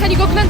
Kani Goknan.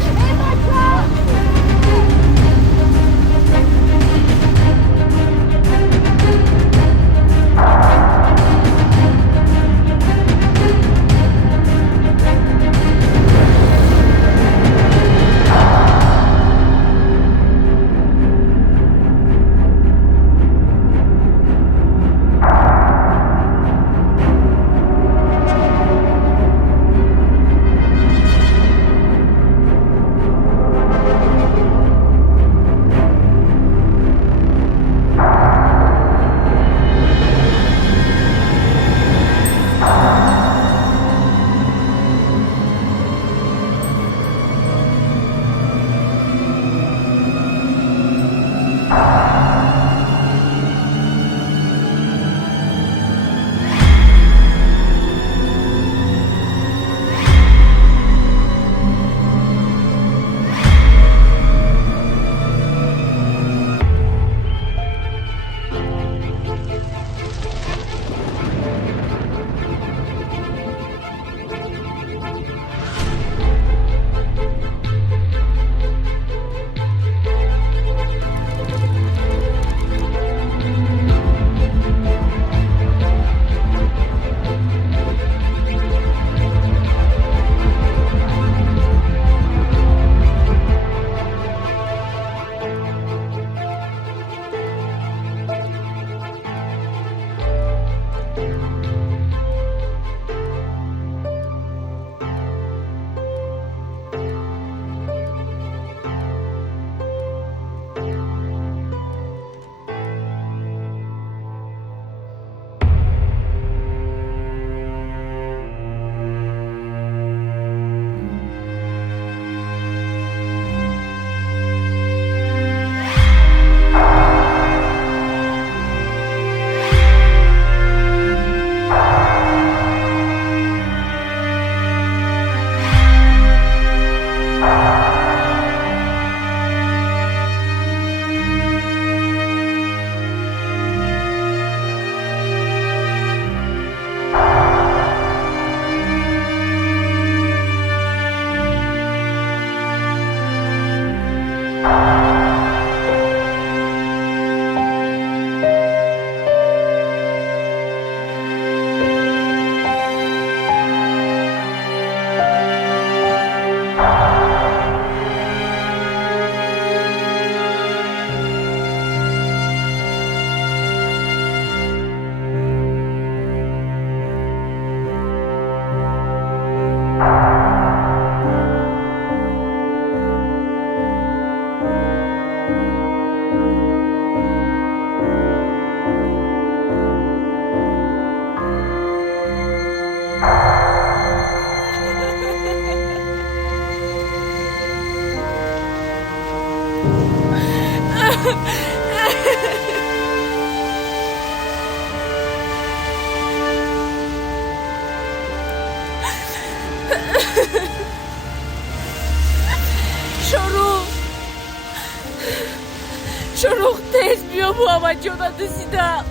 Şoruktes biyo bu amacına dısida.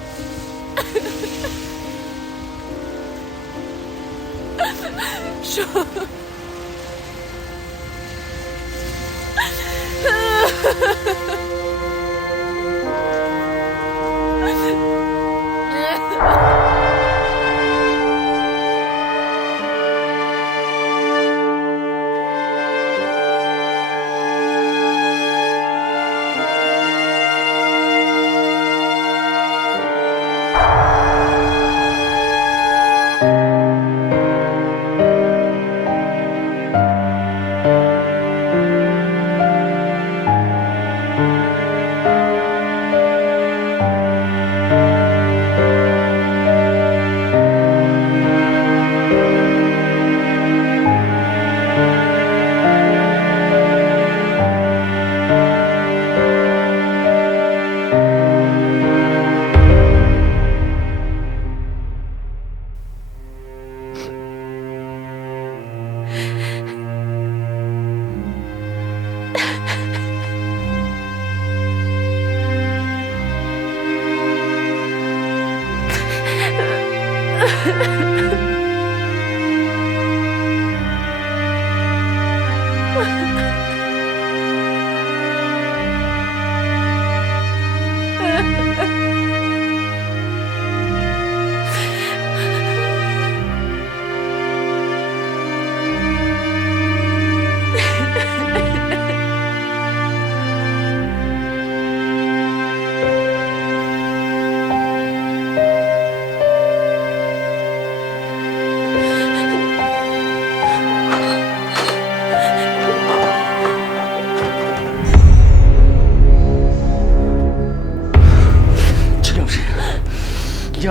Şo.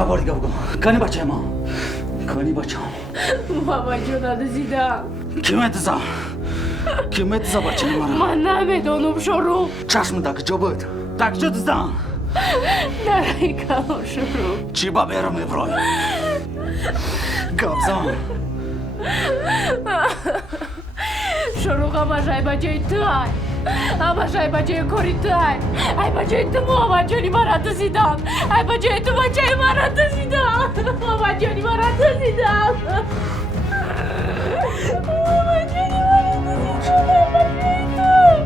یه بار دیگه بگو کنی بچه ما کنی بچه بابا جون دزیدم کی میتزا بچه مرا من نمیدونم شروع چشم دکجا بود دکجا دزدم نریکم شروع چی با بیرم ابرای گابزان شروع همه جای بچه تای همه جای بچه کاری تای ای بچه تو بابا جونی مرا دزیدم ای بچه تو بچه مرا دزیدم بابا جونی مرا دزیدم بابا جونی مرا دزیدم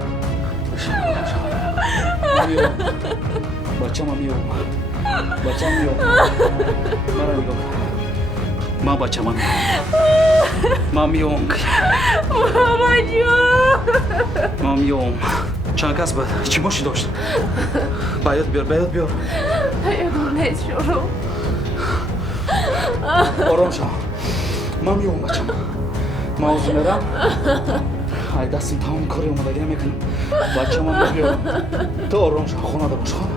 بچه ما میام مرا میگم ما بچه ما میام بابا جون ما میام چند کس بود چی باشی داشت باید بیار یادم نیست شروع آرام شو ما میام بچه ما اوزی میرم ای دستیم تمام کاری اومدگی نمیکنم بچه ما بیار تو آرام شو خونه ده باش خونه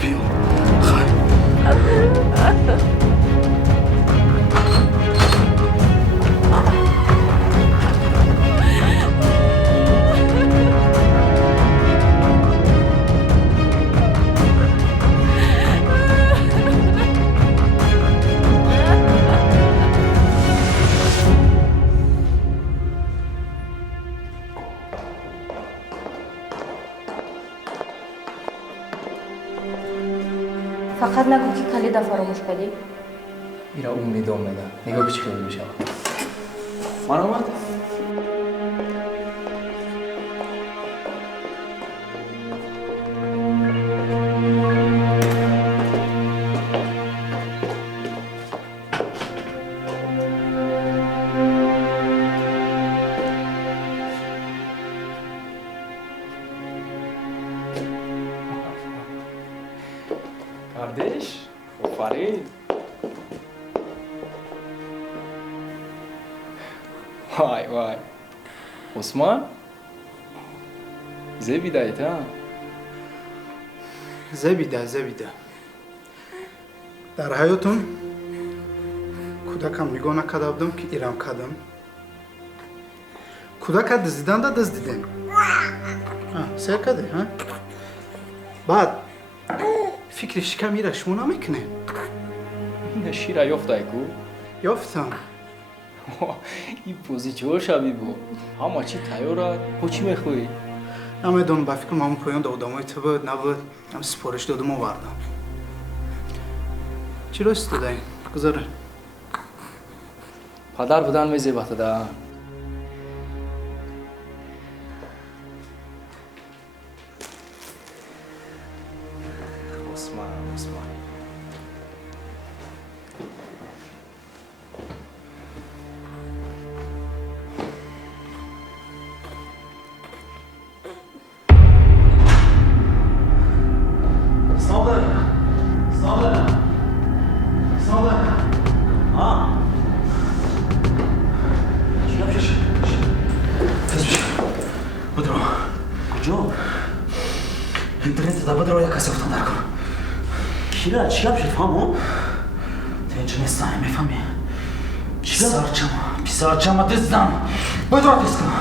بیار خیلی فقط نگو که کلیدا فراموش کردی. میرا امید اومده نگاه که چی خیلی میشه من اومد کاردش آفرین وای عثمان زبیده ایتا زبیده در حیاتم کودکم نگاه نکرده بودم که ایران کردم کودک دزدیدن دا دزدیدن سیر کرده ها بعد فکر شکم ایره شما نمیکنه این شیره یافته ایکو یافتم این پوزیچور شبی بود اما چی تیارد با چی میخوایی؟ نمیدونم با فکر مامون پایان دادمای تو بود نبود هم سپارش دادم آوردم چی رو استوده این؟ گذاره پدر بودن میزی بخته عثمان چی شد فهمو؟ تیچ نیستم میفهمی پیسارچم دزدم بدرا دست کن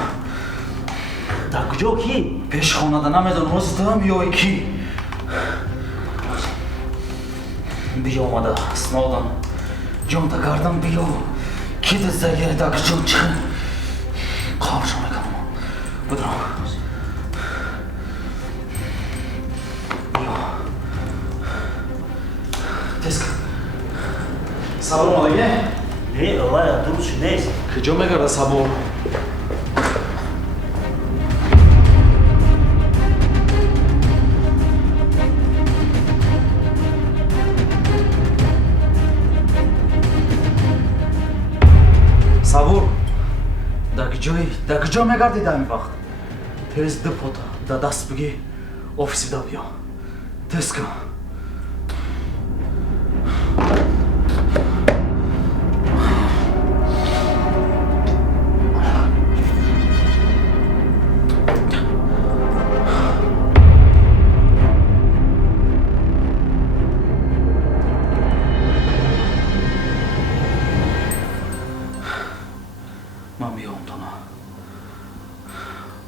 در کجا کی؟ پیش خونه ده نمیدون هستم یا کی؟ بیا اومده سنودن جون تا گردم بیا کی دزدگیره در کجا چه؟ خوابشو میکنم بدرا صبور اومدگی؟ نه والله درست نیست کجا میگرده صبور؟ صبور در کجا میگردی در این وقت؟ تیز دپوتا در دست بگی آفیسی دا بیا تیز کن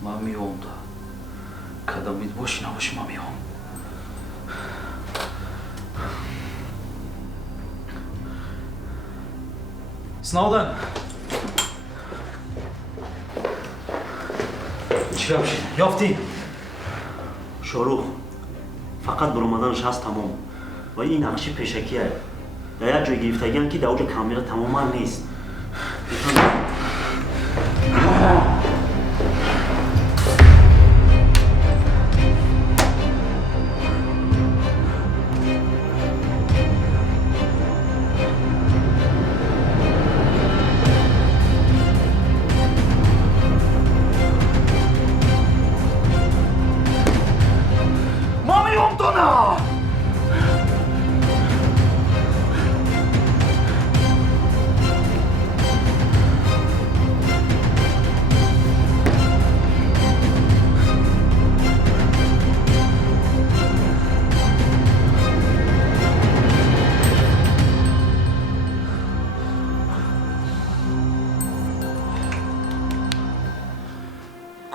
мамиём да кадамит боши набоши мамиём. Сноуден. چرا بشین؟ یافتی؟ شاروخ فقط برآمدنش هست تمام و این نقشه پیشکیه در یک جای گرفتگی که در اوج کامیرا تماما نیست مامیوم تو نه!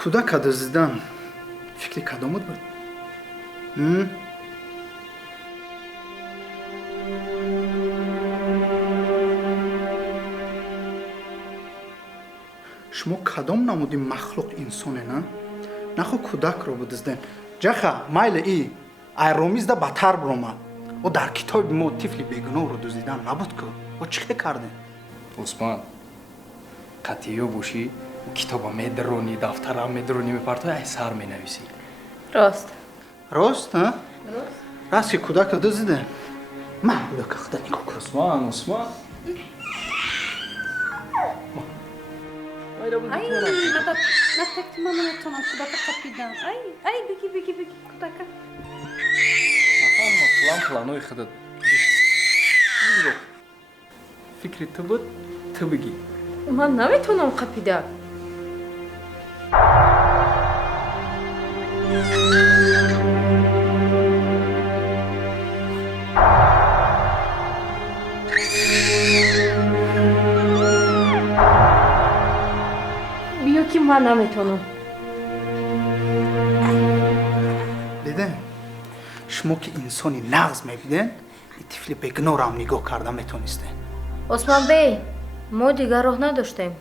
кӯдака дӯзидан фикри кадомат буд? шумо кадом намуди махлуқ инсоне на? нахо кӯдакро будиздем. ҷаха майли и айромизда бадтар биромад. о дар китоби мо тифли бегуноҳро дӯзидан набуд ку. о чӣ кардем? осман қатъиё бошӣ китоба медаронӣ дафтара медаронӣ мепартои ай сар менависӣ. Рост. рост раст ки кӯдака дӯзидем? ман кӯдака худа нигоҳ кун. осман Ай, так мама нетонам кӯдака қапидам. Ай, биги кӯдака. ҳама планои худат фикри ту буд ту бигӣ. Ман наметонам қапида. биё ки ман наметонам. дидем шумо ки инсони нағз мебиден и тифли бегуноҳрам нигоҳ карда метонистем. османбей, мо дигар роҳ надоштем.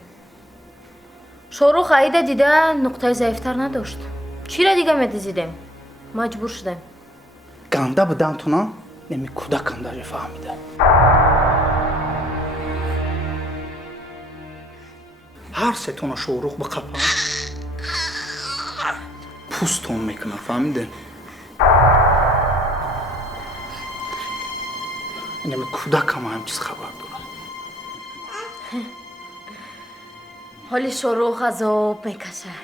шорух аида дида нуқтаи заифтар надошт. чиро дига медизидем? маҷбур шудем. ганда будан туна неми кӯдакам даже фаҳмида. ҳар сетона шорух биқапа пӯстон мекунад, фаҳмидем? неми кӯдакам ҳамчиз хабар дорад. ҳоли шорух азоб мекашад.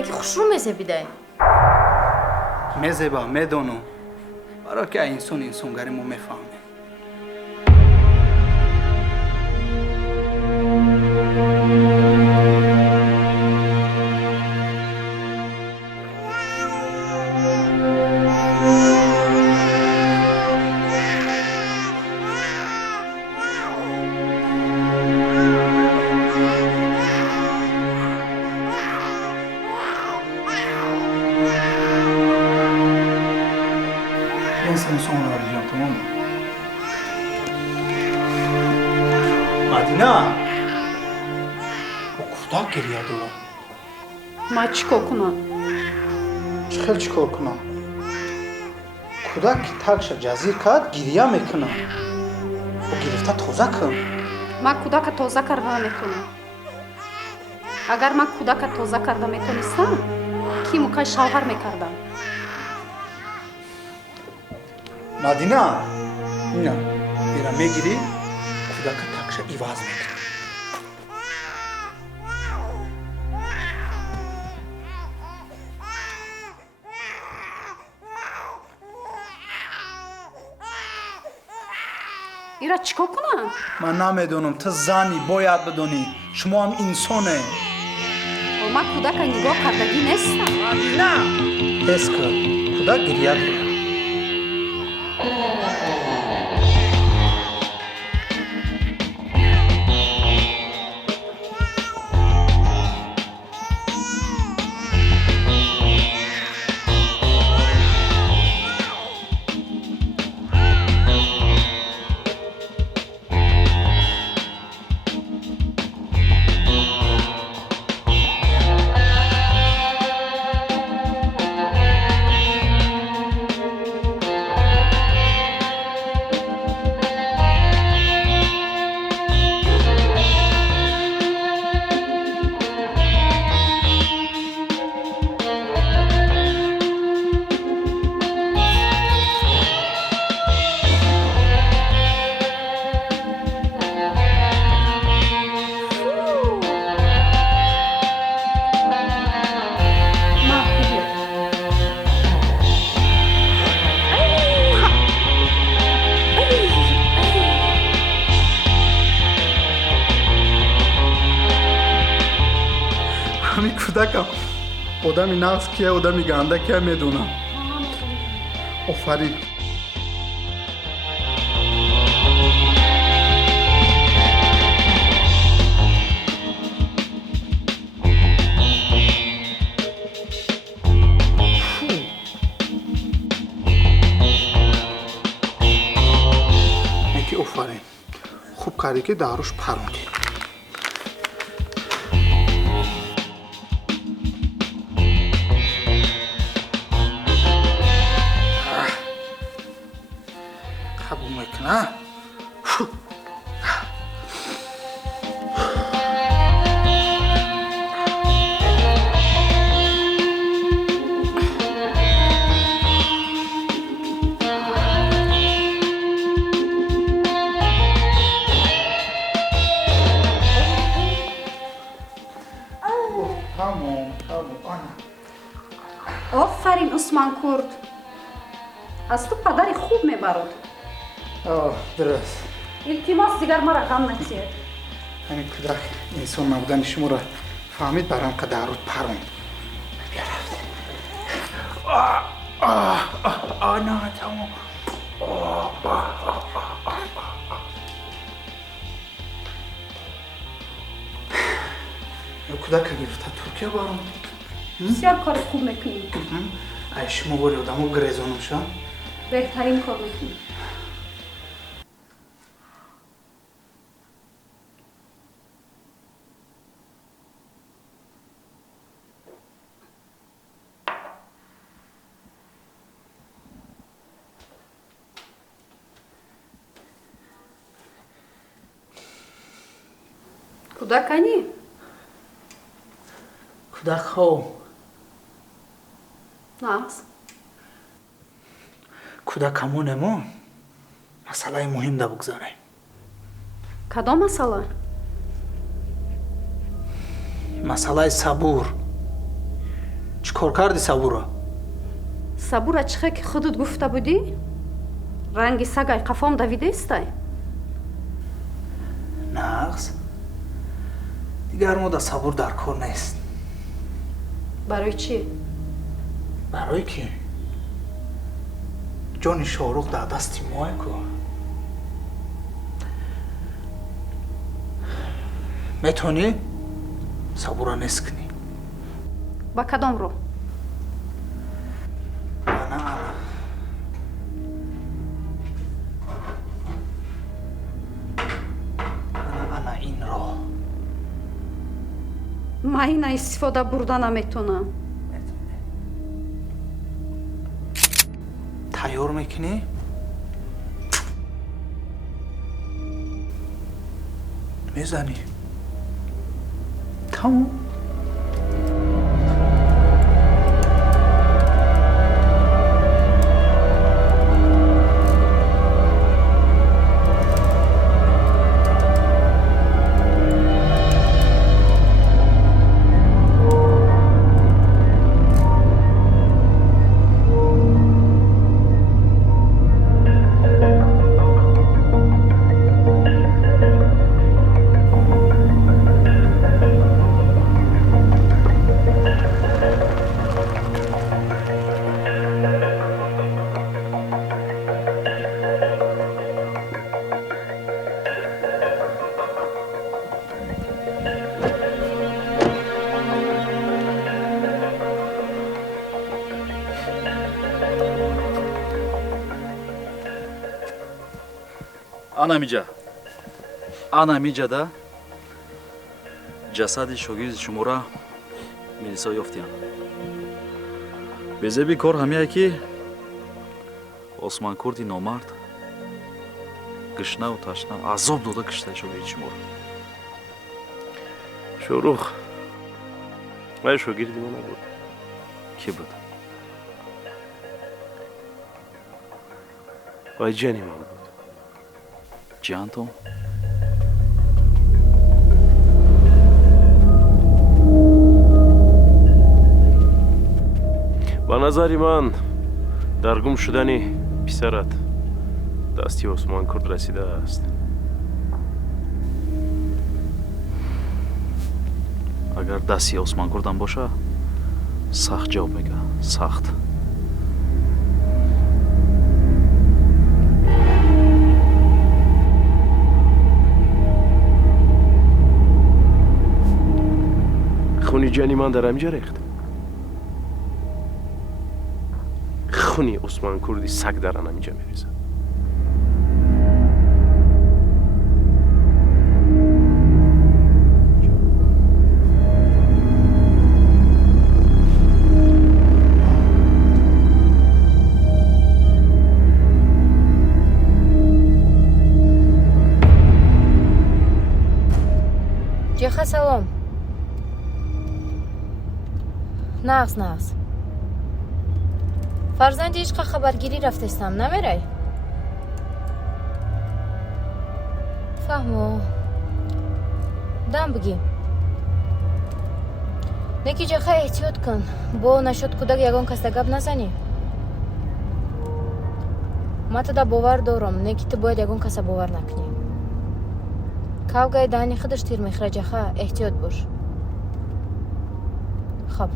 яки хушрӯ мезебидай. мезеба медонам баро ки инсон инсонгари мо мефаҳме. инсонро ҷон тамом. мадина бо кӯдак гирия дорад. Ман чӣ кор кунам? чӣ хел чӣ кор кунам? кӯдак ки такша ҷазир кард гирия мекунад. бо гирифта тоза кун. Ман кӯдака тоза карда наметонам. агар ман кӯдака тоза карда метонистам, ки мукай шавҳар мекардам. мадина ина ира мегирӣ кӯдака такша иваз мекунад. ира чӣ кор кунам? ман намедонам. ту зани бояд бидонӣ. шумо ҳам инсоне. ман кӯдака нигоҳ кардагӣ нестам. мадина ҳес кар кӯдак гирия дорад. одами кӯдакам одами нағз кия одами ганда кия медонам. офарин. یکی آفرین. خوب کاری که داروش پروندی. قبول میکنه. آفرین عثمان کرد. از تو پدر خوب میبرد. درست. التماس دیگر مرا غم نتید. همین کودک انسان نبودن شما را فهمید برام که داروت پروند. نه تمام. کودک گرفته ترکیه برام. بسیار کار خوب میکنی. ای شما باری آدمو گریزانم شد. بهترین کار میکنی. کودک کنی؟ کودک ها ناز. کودک همونمو مسئله مهم ده بگذاره. کدام مسئله؟ مسئله صبور. چیکار کردی صبورا؟ صبور چخه که خودت گفته بودی؟ رنگ سگای قفام دویده استی؟ نقص دیگر ما در صبور در کار نیست. برای چی؟ برای که جان شاهرخ در دست ماه کو. میتونی صبور نیست کنی. با کدام رو؟ انا این را من این استفاده برده نمیتونم. تیار میکنی؟ میزنی؟ تمام. анамиҷада ҷасади шогирди шуморо милисо ёфтиям. безеби кор ҳамяе ки осмонкурди номард гишнаву ташна азоб дода киштаи шогирди шуморо. шорух ман шогирди мо набуд. ки буд? вай ҷани ман буд. ҷан то? ба назари ман дар гум шудани писарат дасти осмонкурд расидааст. агар дасти осмонкурдам боша сахт ҷавоб мега, сахт. хуни ҷани ман дар ҳамиҷа рехт. хуни осмонкурди саг дар ҳамиҷа мерезад. ҷаха салом. нағз фарзанди ишқа хабаргирӣ рафтестам, намерай? фаҳмо дам бигӣ. неки ҷаха эҳтиёт кун, бо нашуд кӯдак ягон касда гап назанӣ. ман туда бовар дорам, неки ту бояд ягон каса бовар накунӣ. кавгай даҳани худаш тир мехӯрад, ҷаха, эҳтиёт бош. хоб.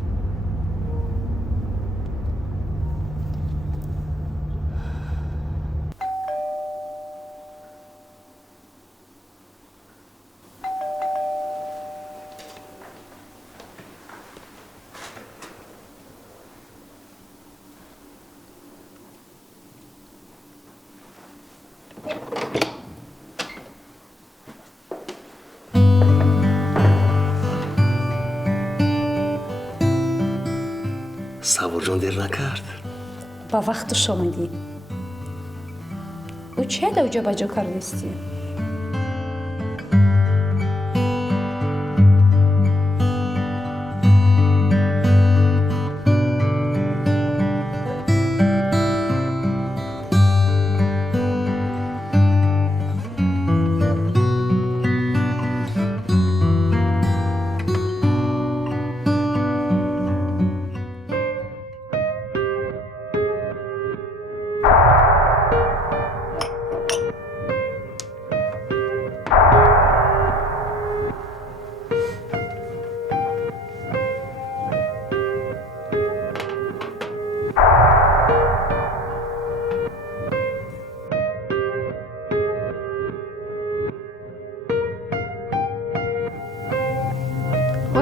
сабурҷон дер накард. ба вақтуш омадӣ. ӯ чияда уҷо ба ҷо кардистӣ?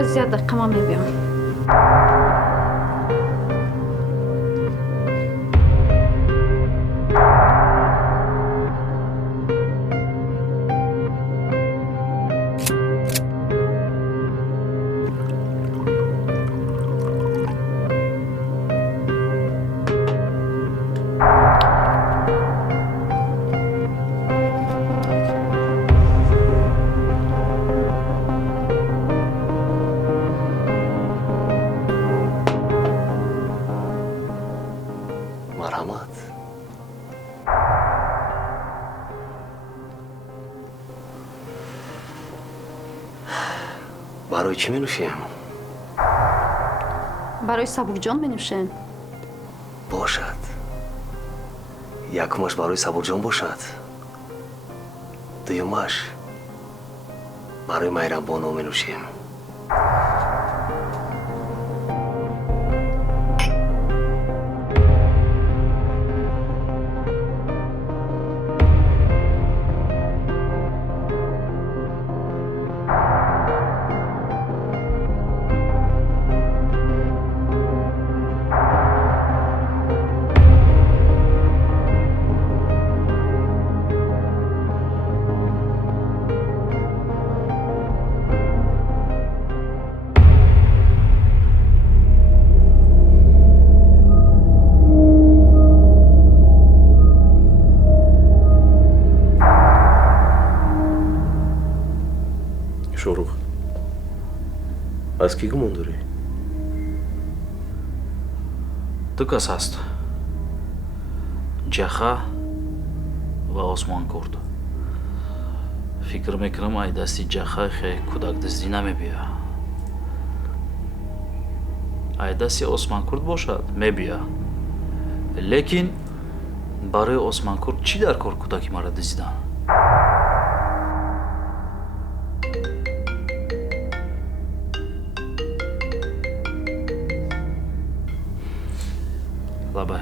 زیاد دقیقه ما میبیم. барои чӣ менӯшем? барои Сабурҷон менӯшем. бошад. якумаш барои Сабурҷон бошад. дуюмаш барои Майрамбоно менӯшем. шорух, аз кӣ гумон дорӣ? ду кас ҳаст. ҷаха ва осмонкурд. фикр мекунам ай дасти ҷаха хе кӯдакдуздӣ намебия. ай дасти осмонкурд бошад мебия. лекин барои осмонкурд чӣ дар кор кӯдаки маро дуздидан? лабай.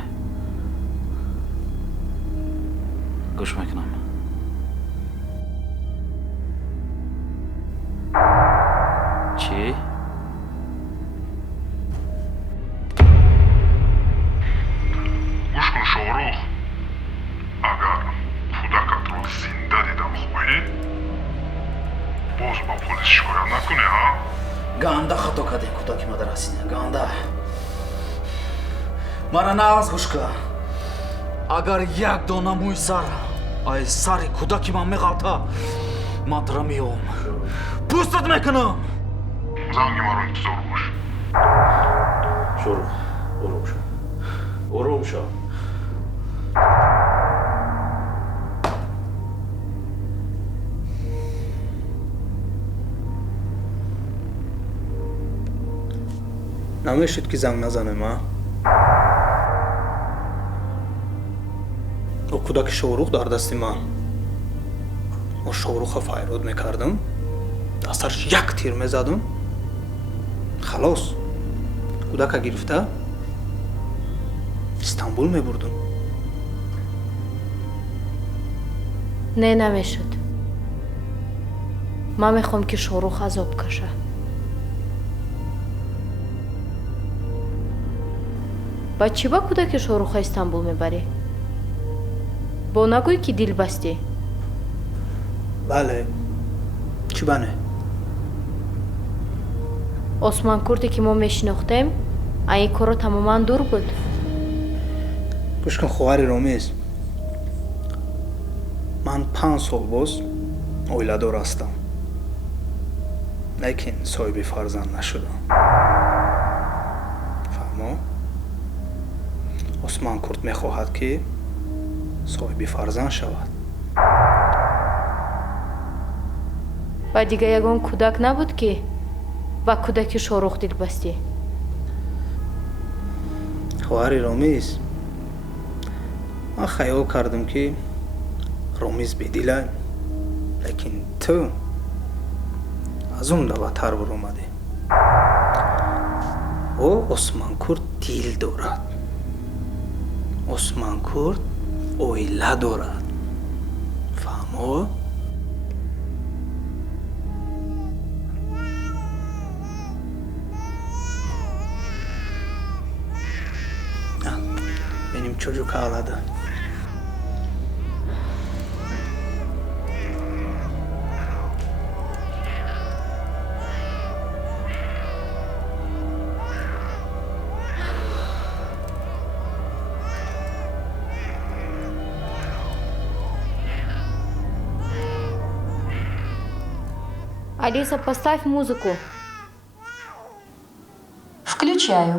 گوش میکنم. چی؟ گوش کن شاروخ، اگر کودکت رو زنده دیدم خواهی باز با پلیس شکایت نکنی ها؟ گاندا خطا کردی کودکی مادر هستین. گاندا مرا ناز گوش کن. اگر یک دانه موی سر ای سر کودکی من میغلطه من ترا میام پوستت میکنم. زنگ ما رو انتظار باش. شروع آروم شو. آروم شو. نمیشد که زنگ نزنم ها؟ او کودک شاروخ در دست من. ما شاروخ فریاد میکردم دستش یک تیر میزدم خلاص کودک گرفته استانبول میبردم. نه نمیشد. من میخوام که شاروخ عذاب کشه. با چی با کودک شاروخ استانبول میبری؟ با نگوی که دل بستی. بله چی بانه؟ осман курде ки мо мешинохтем ин коро тамоман дур буд. گوش کن خواهر رامیز، من 5 سال باز اویلادار هستم لیکن صاحب فرزند نشدم. فهمو؟ осман курд میخواهد که صاحب فرزند شود. ва дига ягон кӯдак набуд ки ба кӯдаки шорух дил бастӣ. خواهر رامیز، من خیال کردم که رامیز بدیله لیکن تو از اون بدتر برآمدی. او осман курд دل دارد. осман курд اویله دارد. فهمو؟ benim çocuk ağladı. Алиса, поставь музыку. Включаю.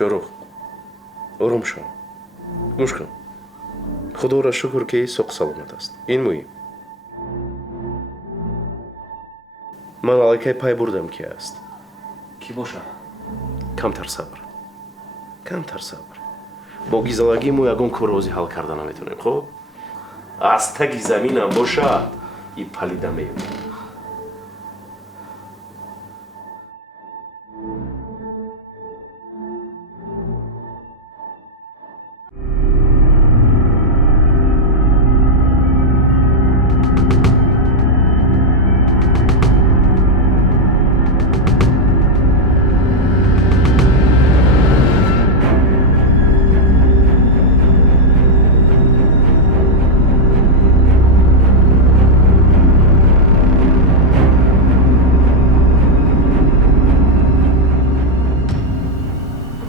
شروع آروم شو. گوش کن. خدا را شکر که سوق سلامت است. این مهم. من علیکه پای بردم کی است. کی باشه؟ کمتر صبر. کمتر صبر. با گیزلگی مو یگون کروزی حل کردن نمیتونیم. خب از تگی زمینم باشد این پلیده میاد.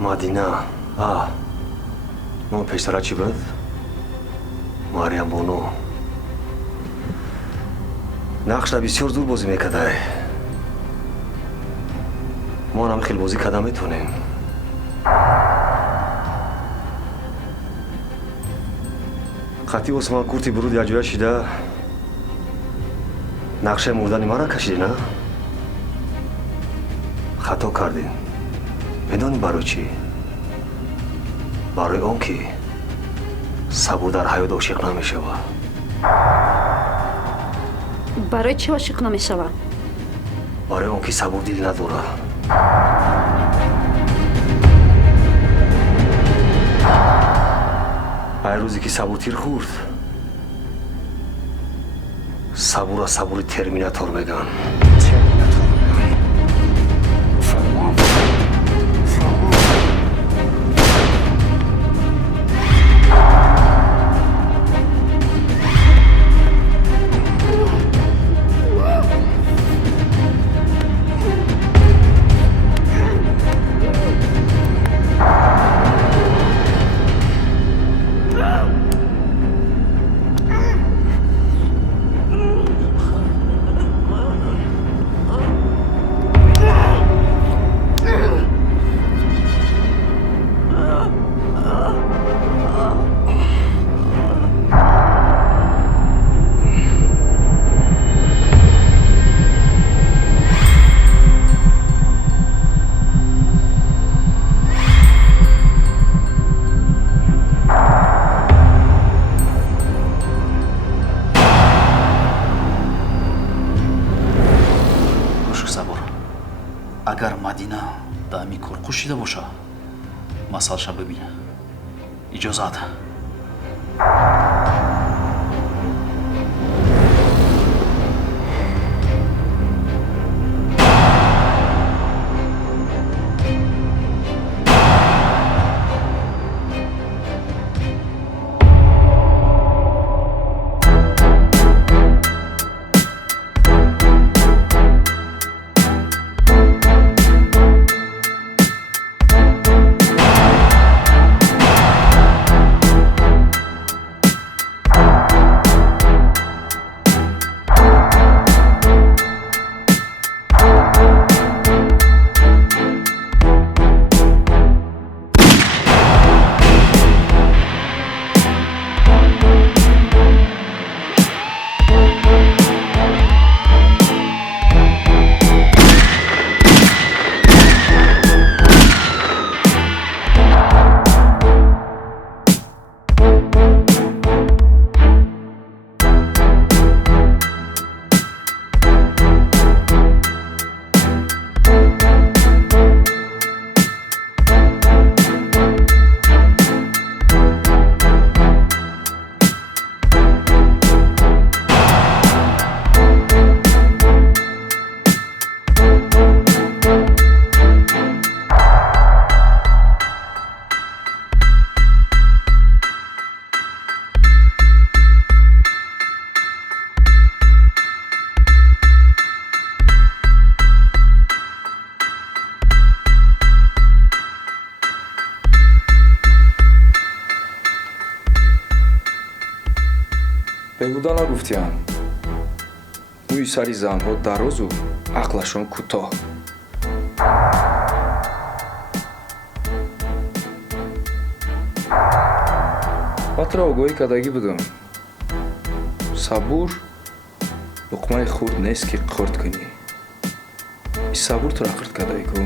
مدینه ما پشتره چی بود؟ مریم بانو نقش را بسیار زور بازی میکرده. ما هم خیلی بازی کردن میتونیم. خطی عثمان کورتی برود یا جویا شیده نقشه مردن ما را کشیدی نه؟ خطا کردین میدانی برای چی؟ برای اون که صبور در حیات عاشق نمیشه و برای چی عاشق نمیشوه؟ برای اون که صبور دل نداره ای روزی که صبور تیر خورد صبور صبور ترمیناتور بگن агар Мадина да ҳамин кор қӯшида боша масъалаша бибина. Иҷозат. беҳуда нагуфтиям мӯи сари занҳо дарозу ақлашон кӯтоҳ. батра огоҳӣ кардагӣ будам сабур луқмаи хурд нест ки қурд кунӣ. И сабур тура қурд кардагӣ кӯ